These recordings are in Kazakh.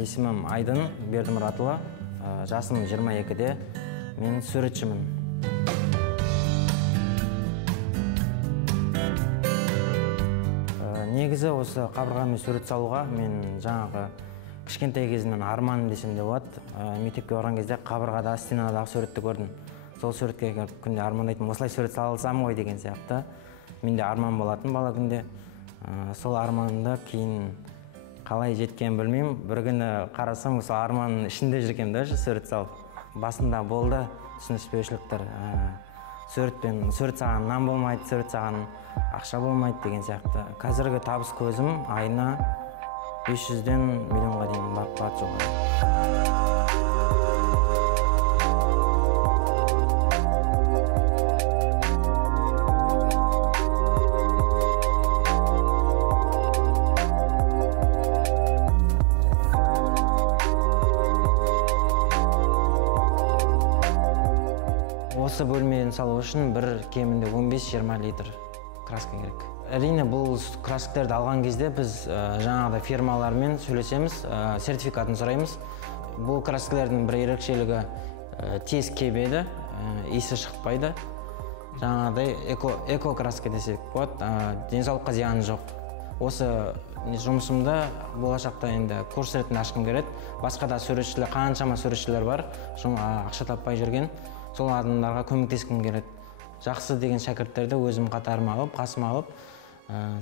есімім Айдын Бердімұратұлы, жасым 22-де, мен суретшімін. Негізі осы қабырғамен сурет салуға мен жаңағы кішкентай кезімнен арманым десем де болады. Мектепке барған кезде қабырғада, стенадағы суретті көрдім. Сол суретке күнде армандайтын, осылай сурет сала алсам ғой деген сияқты. Менде арман болатын бала күнде. Сол арманымда кейін қалай жеткен білмеймін. Bir күні қарасам, осы арманның ішінде жүргем де сурет салып. Басында болды түсініспеушіліктер. Сурет саған нан болмайды, сурет саған ақша болмайды деген сияқты. Қазіргі табыс көзім айына 500-ден миллионға дейін барып жоғары. Осы бөлмені салу үшін бір кемінде 15-20 литр краска керек. Әрине бұл красктерді алған кезде біз жаңағыда фирмалармен сөйлесеміз, сертификатын сұраймыз. Бұл краскалардың бір ерекшелігі тез кебеді, иісі шықпайды. Жаңағыдай эко краска десек болады, денсаулыққа зияны жоқ. Осы жұмысымда болашақта енді курс ретінде ашқым келеді. Басқа да суретшілер, қаншама суретшілер бар, ақша таппай жүрген. Сол адамдарға көмектескім келеді. Жақсы деген шәкірттерді өзім қатарыма алып, қасыма алып,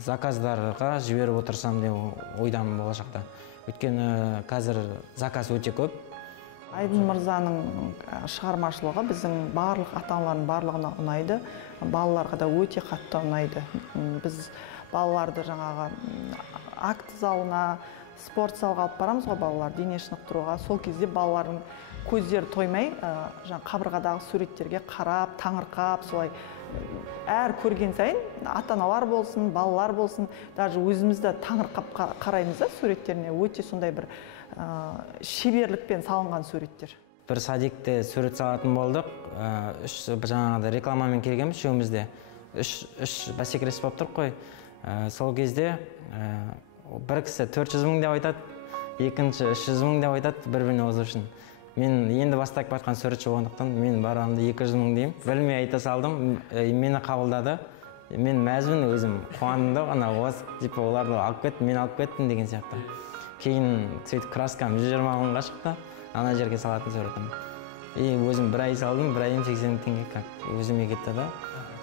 заказдарға жіберіп отырсам деп ойдамын болашақта. Өйткені қазір заказ өте көп. Айдын мырзаның шығармашылығы біздің барлық ата-аналардың барлығына ұнайды. Балаларға да өте қатты ұнайды. Біз балаларды жаңағы акт залына, спорт залға алып барамыз ғой, балалар дене шынықтыруға. Сол кезде балалардың көздері тоймай, қабырғадағы суреттерге қарап, таңырқап, солай әр көрген сайын ата-аналар болсын, балалар болсын, даже өзімізді таңырқап қараймыз да суреттеріне. Өте сондай бір шеберлікпен салынған суреттер. Бір садикте сурет салатын болдық. Жаңағыда рекламамен келгенбіз үшеумізде. Үш бәсекелес болып тұрық қой. Сол кезде бір кісі 400 мың деп айтады, екінші 300 мың деп айтады бір-біріне озу үшін. Мен енді бастап жатқан суретші болғандықтан мен барғанда 200 мың деймін. Білмей айта салдым, мені қабылдады. Мен мәзбін, өзім қуандым да, оларды алып кеттім, мен алып кеттім деген сияқты. Кейін сөйтіп краскам 120 мыңға шықты, ана жерге салатын суретім. Өзім бір ай салдым, бір айым 80 теңге өзіме кетті да.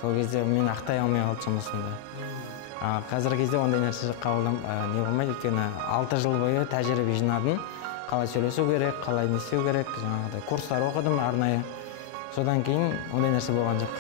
Сол кезде мен ақтай алмай қалды жұмысымды. Қазіргі кезде ондай нәрсе қабылдам не болмайды, өйткені 6 жыл бойы тәжірибе жинадым. Қалай сөйлесу керек, қалай не істеу керек, жаңағыдай курстар оқыдым арнайы. Содан кейін ондай нәрсе болған жоқ.